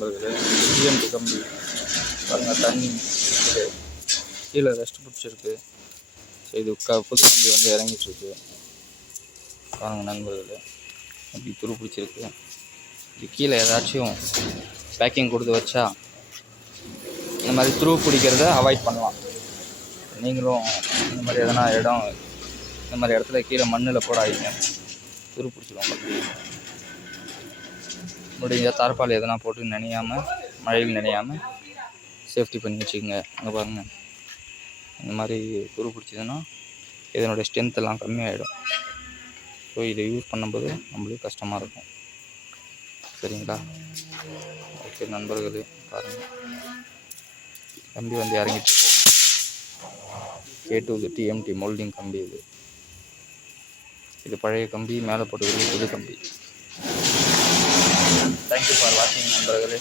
நண்பர்களே, டிஎம்டி கம்பி பாருங்கள், தண்ணி இது கீழே ரெஸ்ட் பிடிச்சிருக்கு. இது புது கம்பி வந்து இறங்கிட்டுருக்கு பாருங்கள் நண்பர்களே, அப்படி துரு பிடிச்சிருக்கு. இது கீழே ஏதாச்சும் பேக்கிங் கொடுத்து வச்சா இந்த மாதிரி துரு பிடிக்கிறத அவாய்ட் பண்ணலாம். நீங்களும் இந்த மாதிரி எதனா இந்த மாதிரி இடத்துல கீழே மண்ணில் போடாதீங்க, துரு பிடிச்சிடும். முடிஞ்ச தார்பால் எதனா போட்டு நனையாமல், மழையில் நனையாமல் சேஃப்டி பண்ணி வச்சுக்கோங்க. அங்கே பாருங்கள், இந்த மாதிரி துரு பிடிச்சதுன்னா இதனுடைய ஸ்ட்ரென்த் எல்லாம் கம்மியாகிடும். ஸோ இதை யூஸ் பண்ணும்போது நம்மளுக்கு கஷ்டமாக இருக்கும். சரிங்களா? ஓகே நண்பர்களே, பாருங்கள், கம்பி வந்து இறங்கிட்டு இருக்கு. K2 TMT மோல்டிங் கம்பி. இது பழைய கம்பி, மேலே போட்டு புது கம்பி. தேங்க்யூ ஃபார் வாட்சிங் நண்பர்களே.